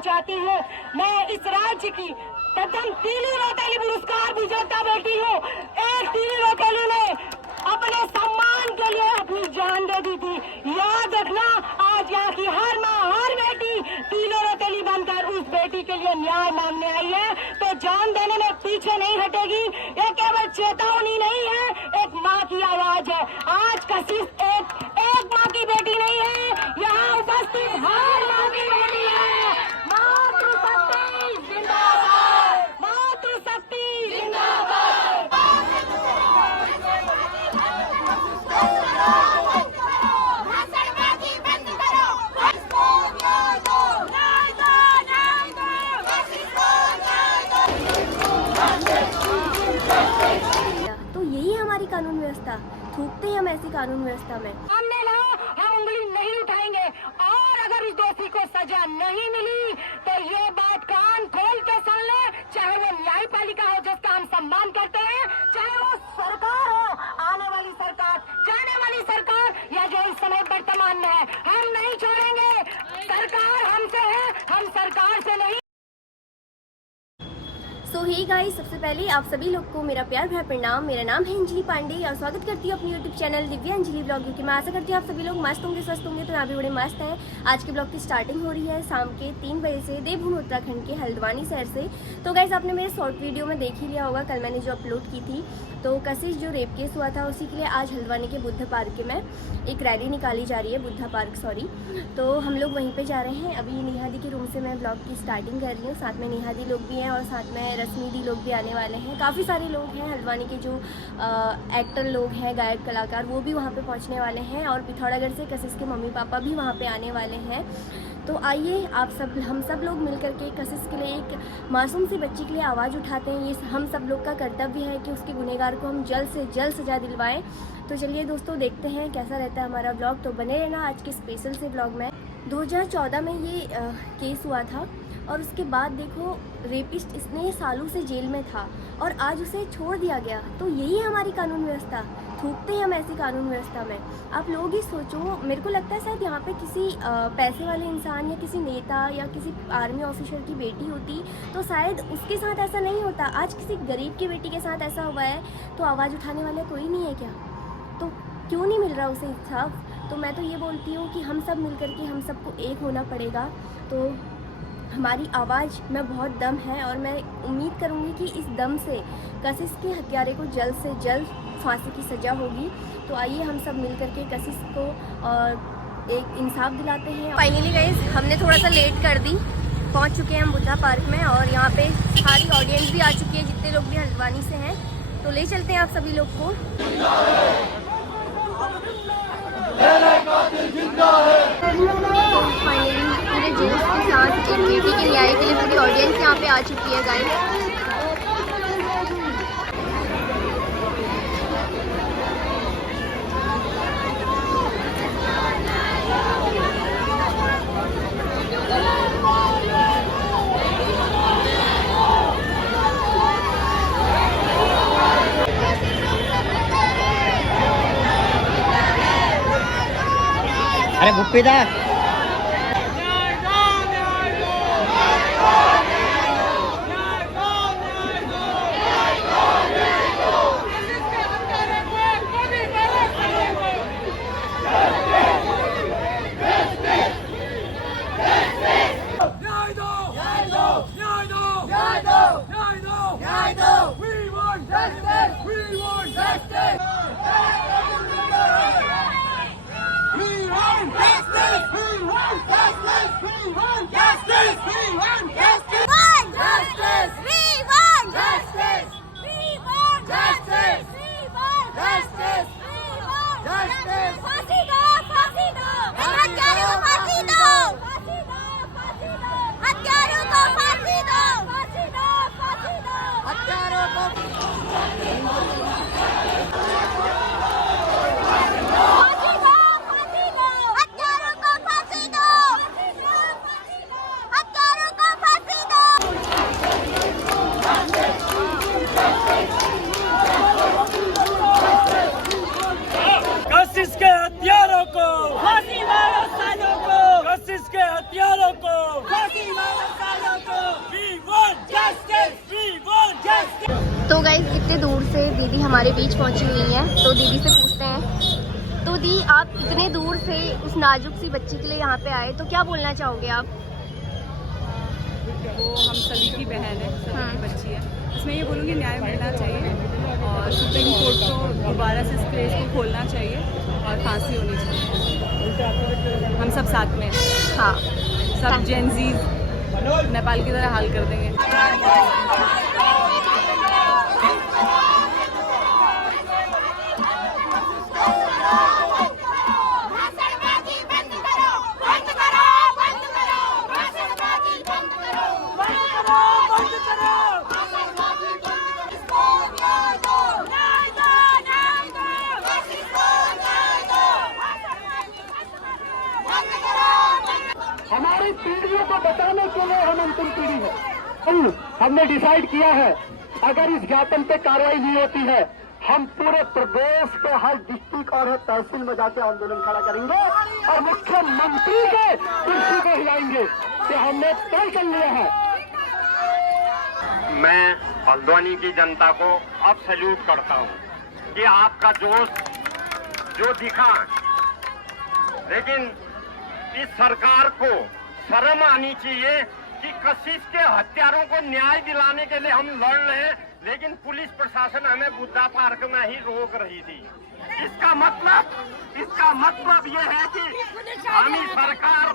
चाहती हूँ। मैं इस राज्य की प्रथम तीली रौतेली पुरस्कार विजेता बेटी हूँ। एक तीली रौतेली ने अपने सम्मान के लिए अपनी जान दे दी थी। याद रखना, आज यहाँ की हर माँ, हर बेटी तीली रौतेली बनकर उस बेटी के लिए न्याय मांगने आई है, तो जान देने में पीछे नहीं हटेगी। ये केवल चेतावनी नहीं है, एक माँ की आवाज है। आज कशिश एक माँ की बेटी नहीं है, यहाँ उपस्थित हर माँ की बेटी है। मातृशक्ति जिंदाबाद, मातृशक्ति जिंदाबाद। तो यही है हमारी कानून व्यवस्था। थूकते हैं हम ऐसी कानून व्यवस्था में। हमने ना, हम उंगली नहीं उठाएंगे, और अगर उस दोषी को सजा नहीं मिली तो ये बात कान खोल के सुन ले, चाहे वो न्यायपालिका हो जिसका हम सम्मान करते हैं, चाहे वो सरकार हो, आने वाली सरकार, जाने वाली सरकार, या जो इस समय वर्तमान में है, हम नहीं छोड़ेंगे। सरकार हमसे है, हम सरकार से नहीं। सो हे गाइस, सबसे पहले आप सभी लोग को मेरा प्यार भरा प्रणाम। मेरा नाम है अंजलि पांडे और स्वागत करती हूँ अपनी YouTube channel Divya Anjali blog की। मैं आशा करती हूँ आप सभी लोग मस्त होंगे, स्वस्थ होंगे। तो यहाँ भी बड़े मस्त हैं। आज के ब्लॉग की स्टार्टिंग हो रही है शाम के 3 बजे से देवभूमि उत्तराखंड के हल्द्वानी शहर से। तो गाइस, आपने मेरे शॉर्ट वीडियो में देख ही लिया होगा, कल मैंने जो अपलोड की थी। तो कशिश जो रेप केस हुआ था उसी के लिए आज हल्द्वानी के बुद्ध पार्क में एक रैली निकाली जा रही है, बुद्धा पार्क सॉरी। तो हम लोग वहीं पे जा रहे हैं। अभी नेहा दी के रूम से मैं ब्लॉग की स्टार्टिंग कर रही हूँ। साथ में नेहा दी लोग भी हैं और साथ में रश्मि दी लोग भी आने वाले हैं। काफ़ी सारे लोग हैं हल्द्वानी के जो एक्टर लोग हैं, गायक कलाकार, वो भी वहाँ पे पहुँचने वाले हैं। और पिथौरागढ़ से कशिश के मम्मी पापा भी वहाँ पे आने वाले हैं। तो आइए हम सब लोग मिलकर के कशिश के लिए, एक मासूम सी बच्ची के लिए आवाज़ उठाते हैं। ये हम सब लोग का कर्तव्य है कि उसके गुनहगार को हम जल्द से जल्द सजा दिलवाएं। तो चलिए दोस्तों, देखते हैं कैसा रहता है हमारा ब्लॉग। तो बने रहना आज के स्पेशल से ब्लॉग में। 2014 में ये केस हुआ था और उसके बाद देखो, रेपिस्ट इतने सालों से जेल में था और आज उसे छोड़ दिया गया। तो यही है हमारी कानून व्यवस्था। थूकते हैं हम ऐसी कानून व्यवस्था में। आप लोग ही सोचो, मेरे को लगता है शायद यहाँ पे किसी पैसे वाले इंसान या किसी नेता या किसी आर्मी ऑफिसर की बेटी होती तो शायद उसके साथ ऐसा नहीं होता। आज किसी गरीब की बेटी के साथ ऐसा हुआ है, तो आवाज़ उठाने वाला कोई नहीं है क्या? तो क्यों नहीं मिल रहा उसे इंसाफ? तो मैं तो ये बोलती हूँ कि हम सब मिल कर के हम सबको एक होना पड़ेगा। तो हमारी आवाज़ में बहुत दम है और मैं उम्मीद करूँगी कि इस दम से कशिश के हत्यारे को जल्द से जल्द फांसी की सज़ा होगी। तो आइए हम सब मिल कर के कशिश को और एक इंसाफ दिलाते हैं। फाइनली गाइस, हमने थोड़ा सा लेट कर दी, पहुंच चुके हैं हम बुद्धा पार्क में और यहाँ पे सारी ऑडियंस भी आ चुकी है, जितने लोग भी हल्द्वानी से हैं। तो ले चलते हैं आप सभी लोग को। फाइनली पूरे जोश के साथ एक बेटी के न्याय के लिए पूरी ऑडियंस यहाँ पे आ चुकी है गाइस। अरे भूपेदा फांसी मारो सालों को, कशिश के हत्यारों को फांसी मारो। दीदी हमारे बीच पहुंची हुई हैं, तो दीदी से पूछते हैं। तो दी, आप इतने दूर से उस नाजुक सी बच्ची के लिए यहाँ पे आए, तो क्या बोलना चाहोगे आप? वो हम सभी की बहन है, सभी की बच्ची है। इसमें ये बोलूँगी न्याय मिलना चाहिए और सुप्रीम कोर्ट को दोबारा से इस केस को खोलना चाहिए और फांसी होनी चाहिए। हम सब साथ में हैं। हाँ, सब जेनजीज नेपाल की तरह हाल कर देंगे। हमारी पीढ़ियों को बचाने के लिए हम अंतिम पीढ़ी है। हमने डिसाइड किया है, अगर इस ज्ञापन पे कार्रवाई नहीं होती है, हम पूरे प्रदेश के हर डिस्ट्रिक्ट और हर तहसील में जाके आंदोलन खड़ा करेंगे और मुख्यमंत्री के कुर्सी को हिलाएंगे। कि हमने तय कर लिया है। मैं हल्द्वानी की जनता को अब सैल्यूट करता हूं कि आपका जोश जो दिखा, लेकिन इस सरकार को शर्म आनी चाहिए कि कशिश के हत्यारों को न्याय दिलाने के लिए हम लड़ रहे हैं, लेकिन पुलिस प्रशासन हमें बुद्धा पार्क में ही रोक रही थी। इसका मतलब ये है कि हमारी सरकार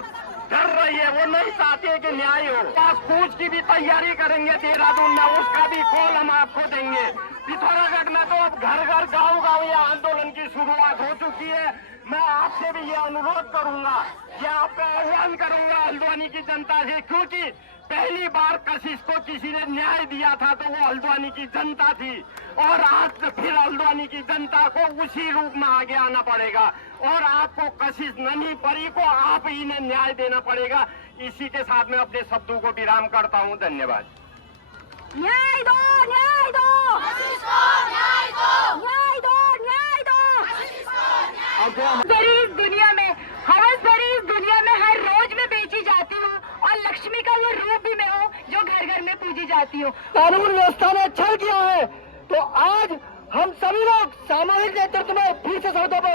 डर रही है, वो नहीं चाहती है कि न्याय हो। पासपोर्ट की भी तैयारी करेंगे देहरादून में, उसका भी कॉल हम आपको देंगे। पिथौरागढ़ में तो अब घर घर गांव ये आंदोलन की शुरुआत हो चुकी है। मैं आपसे भी ये अनुरोध करूंगा, ये आपका आह्वान करूंगा हल्द्वानी की जनता से, क्योंकि पहली बार कशिश को किसी ने न्याय दिया था तो वो हल्द्वानी की जनता थी, और आज फिर हल्द्वानी की जनता को उसी रूप में आगे आना पड़ेगा और आपको कशिश ननी परी को आप ही ने न्याय देना पड़ेगा। इसी के साथ मैं अपने शब्दों को विराम करता हूं। धन्यवाद। न्याय दो, न्याय दो, न्याय दो, न्याय दो, न्याय दो। भरी इस दुनिया में, हवस भरी इस दुनिया में हर रोज में बेची जाती हूँ और लक्ष्मी का वो रूप भी मैं हूँ जो घर घर में पूजी जाती हूँ। कानून व्यवस्था ने छल किया है, तो आज हम सभी लोग सामूहिक नेतृत्व में फिर से सड़कों पर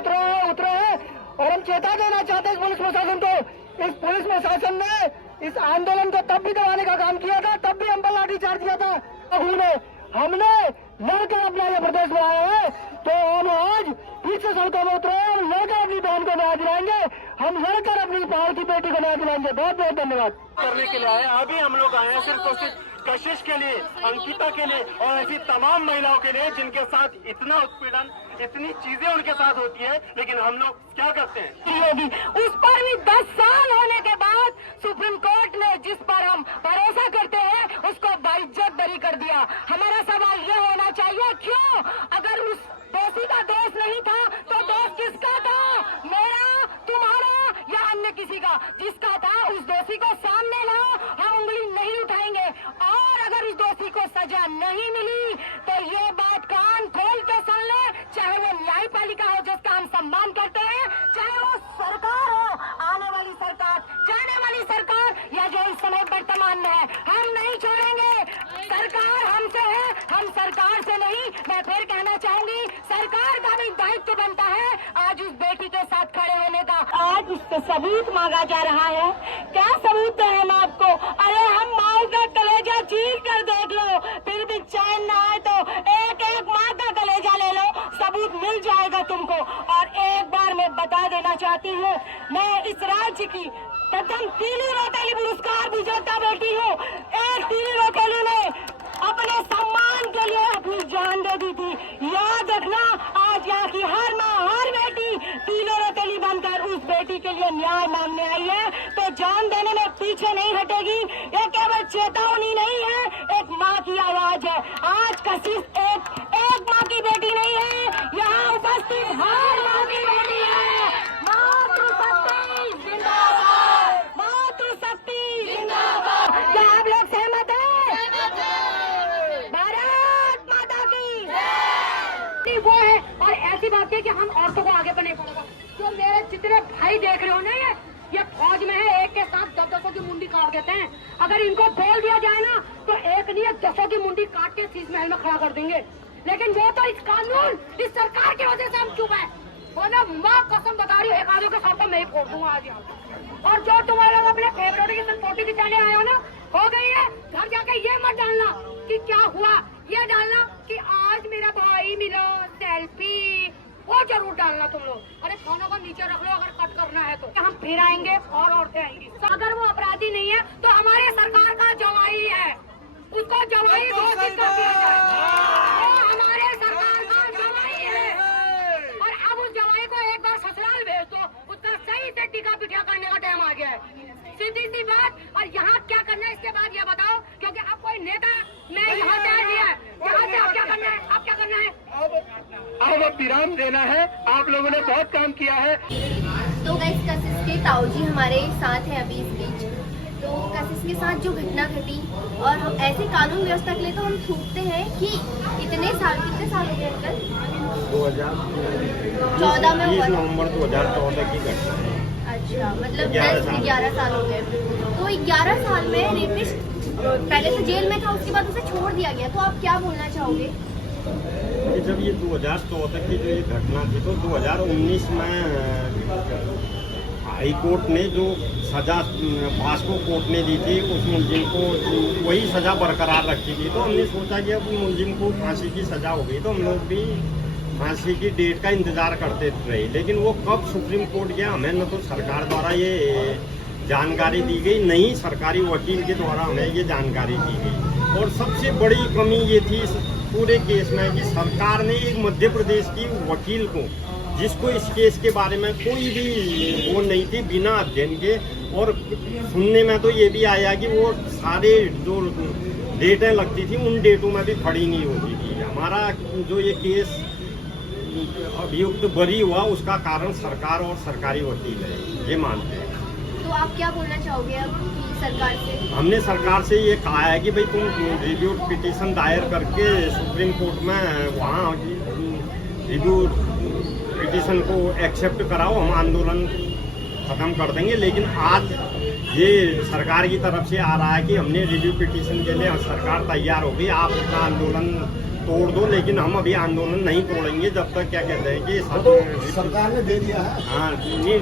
उतरे हैं और हम चेता देना चाहते हैं इस पुलिस प्रशासन को। इस पुलिस प्रशासन ने इस आंदोलन को तब भी दबाने का काम किया था, तब भी हम पर लाठीचार्ज किया था। हमने लड़कर अपना ये प्रदेश में आए हैं, तो हम आज फिर से सड़कों में उतरे हैं। हम लड़कर अपनी बहन को न्याय दिलाएंगे, हम लड़कर अपनी पहाड़ की बेटी को न्याय दिलाएंगे। बहुत बहुत धन्यवाद। करने के लिए आए, अभी हम लोग आए हैं सिर्फ और सिर्फ कशिश के लिए, अंकिता के लिए और ऐसी तमाम महिलाओं के लिए जिनके साथ इतना उत्पीड़न, इतनी चीजें उनके साथ होती है, लेकिन हम लोग क्या करते हैं। योगी उस पर भी 10 साल होने के बाद सुप्रीम कोर्ट ने जिस पर हम भरोसा करते हैं उसको बाइज्जत बरी कर दिया। हमारा सवाल ये होना चाहिए, क्यों? अगर उस दोषी का दोष नहीं था तो दोष किसका था? मेरा, तुम्हारा या अन्य किसी का? जिसका था उस दोषी को सामने लाओ, हम उंगली नहीं उठाएंगे। और अगर उस दोषी को सजा नहीं मिली तो ये बात कान खोल के सुन ले, चाहे वो न्यायपालिका हो जिसका हम सम्मान करते हैं, चाहे वो सरकार हो, आने वाली सरकार, जाने वाली सरकार, या जो इस समय वर्तमान में है, हम नहीं छोड़ेंगे। सरकार हमसे है, हम सरकार से नहीं। मैं फिर कहना चाहूंगी, सरकार का भी दायित्व बनता है आज उस बेटी के साथ खड़े होने का। आज उससे सबूत मांगा जा रहा है। क्या सबूत दें हम आपको? अरे हम माओ का कलेजा चीर कर देख लो, फिर भी चैन न आए तो एक एक माँ का कलेजा ले लो, सबूत मिल जाएगा तुमको। और एक बार मैं बता देना चाहती हूँ, मैं इस राज्य की प्रथम तीली रौतेली पुरस्कार विजेता बेटी हूँ। एक तीली रौतेली ने अपने सम्मान के लिए अपनी जान दे दी थी। याद रखना, आज यहाँ की हर माँ, हर बेटी तीली रौतेली बनकर उस बेटी के लिए न्याय मांगने आई है, तो जान देने में पीछे नहीं हटेगी। ये केवल चेतावनी नहीं है, एक माँ की आवाज है। आज कशिश एक माँ की बेटी नहीं है, यहाँ उपस्थित हर माँ की बेटी है। मातृशक्ति जिंदाबाद, मातृशक्ति जिंदाबाद। क्या आप लोग सहमत हैं? भारत माता की वो है। और ऐसी बात है कि हम औरतों को आगे बढ़ने पड़ेगा। तो मेरे जितने भाई देख रहे हो ना, ये फौज में है, एक के साथ 10-10 की मुंडी काट देते हैं। अगर इनको बोल दिया जाए ना तो एक नहीं 10 की मुंडी काट के शीश महल में खड़ा कर देंगे। लेकिन वो तो इस कानून, इस सरकार की वजह से हम चुप है। और मैं माँ कसम बता रही हूँ, एक आधे के सर तो मैं ही फोड़ दूंगा आज यहाँ। और जो तुम्हारे लोग अपने फेवरेट की फोटो खिंचाने आए हो ना, हो गई है। घर जाके ये मत डालना कि क्या हुआ, ये डालना कि आज मेरा भाई मिला, सेल्फी, वो जरूर डालना तुम लोग। अरे फोनों को नीचे रख लो अगर कट करना है तो। हम फिर आएंगे और औरतें आएंगी। अगर वो अपराधी नहीं है तो हमारे सरकार का जवाई है, उसको जवाई घोषित कर दिया जाए। वो हमारे सरकार का जवाई है। और अब उस जवाई को एक बार ससुराल भेज दो, उसका सही से टीका पिठा करने का टाइम आ गया है। सीधी सी बात। और यहाँ क्या करना है इसके बाद ये बताओ, क्योंकि अब कोई नेता मैं यहाँ से आ गया है, यहाँ से आप क्या करना है, आप क्या करना है? अब विराम देना है। आप लोगों ने बहुत काम किया है। तो गाइस कशिश के ताऊ जी हमारे साथ हैं अभी इस बीच। तो कशिश के साथ जो घटना घटी, और हम ऐसे कानून व्यवस्था के लिए तो हम थूकते हैं कि कितने साल हो गए अंकल? 2014 में हुआ, नवंबर 2014 की घटना है। अच्छा, मतलब 10-11 साल हो गए। तो 11 साल में रेपिस्ट पहले तो जेल में था, उसके बाद उसे छोड़ दिया गया। तो आप क्या बोलना चाहोगे? कि जब ये 2014 की जो ये घटना थी तो 2019 में हाई कोर्ट ने जो सजा भास्को कोर्ट ने दी थी उस मुलजिम को वही सजा बरकरार रखी थी। तो हमने सोचा कि अब मुलजिम को फांसी की सजा हो गई तो हम लोग भी फांसी की डेट का इंतजार करते रहे। लेकिन वो कब सुप्रीम कोर्ट गया हमें न तो सरकार द्वारा ये जानकारी दी गई, नहीं सरकारी वकील के द्वारा हमें ये जानकारी दी गई। और सबसे बड़ी कमी ये थी इस पूरे केस में कि सरकार ने एक मध्य प्रदेश की वकील को, जिसको इस केस के बारे में कोई भी वो नहीं थी, बिना अध्ययन के, और सुनने में तो ये भी आया कि वो सारे जो डेटें लगती थी उन डेटों में भी खड़ी नहीं होती थी। हमारा जो ये केस अभियुक्त बरी हुआ उसका कारण सरकार और सरकारी वकील है, ये मानते हैं। तो आप क्या बोलना चाहोगे अब सरकार से? हमने सरकार से ये कहा है कि भाई तुम रिव्यू पिटीशन दायर करके सुप्रीम कोर्ट में वहाँ रिव्यू पिटीशन को एक्सेप्ट कराओ, हम आंदोलन खत्म कर देंगे। लेकिन आज ये सरकार की तरफ से आ रहा है कि हमने रिव्यू पिटीशन के लिए सरकार तैयार हो गई, आप अपना आंदोलन तोड़ दो, लेकिन हम अभी आंदोलन नहीं तोड़ेंगे जब तक क्या कहते हैं कि सरकार ने दे दिया है। हाँ,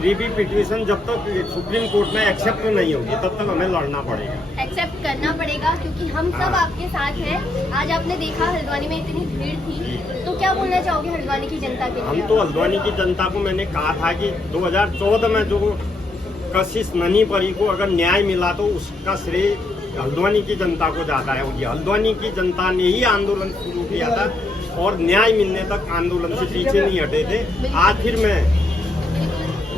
रिव्यू पिटीशन जब तक सुप्रीम कोर्ट में एक्सेप्ट नहीं होगी तब तक हमें लड़ना पड़ेगा, एक्सेप्ट करना पड़ेगा, क्योंकि हम सब आपके साथ हैं। आज आपने देखा हल्द्वानी में इतनी भीड़ थी, तो क्या बोलना चाहोगे हल्द्वानी की जनता के लिए? हम तो हल्द्वानी की जनता को मैंने कहा था कि 2014 में जो कशिश ननी परी को अगर न्याय मिला तो उसका श्रेय हल्द्वानी की जनता को जाता है। हल्द्वानी की जनता ने ही आंदोलन शुरू किया था और न्याय मिलने तक आंदोलन से पीछे नहीं हटे थे। आज फिर मैं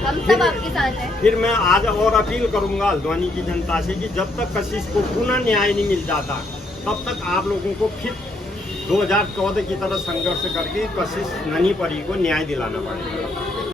हम सब आपके साथ हैं। फिर मैं आज और अपील करूंगा हल्द्वानी की जनता से कि जब तक कशिश को पुनः न्याय नहीं मिल जाता तब तक आप लोगों को फिर 2014 की तरह संघर्ष करके कशिश ननी परी को न्याय दिलाना पड़ेगा।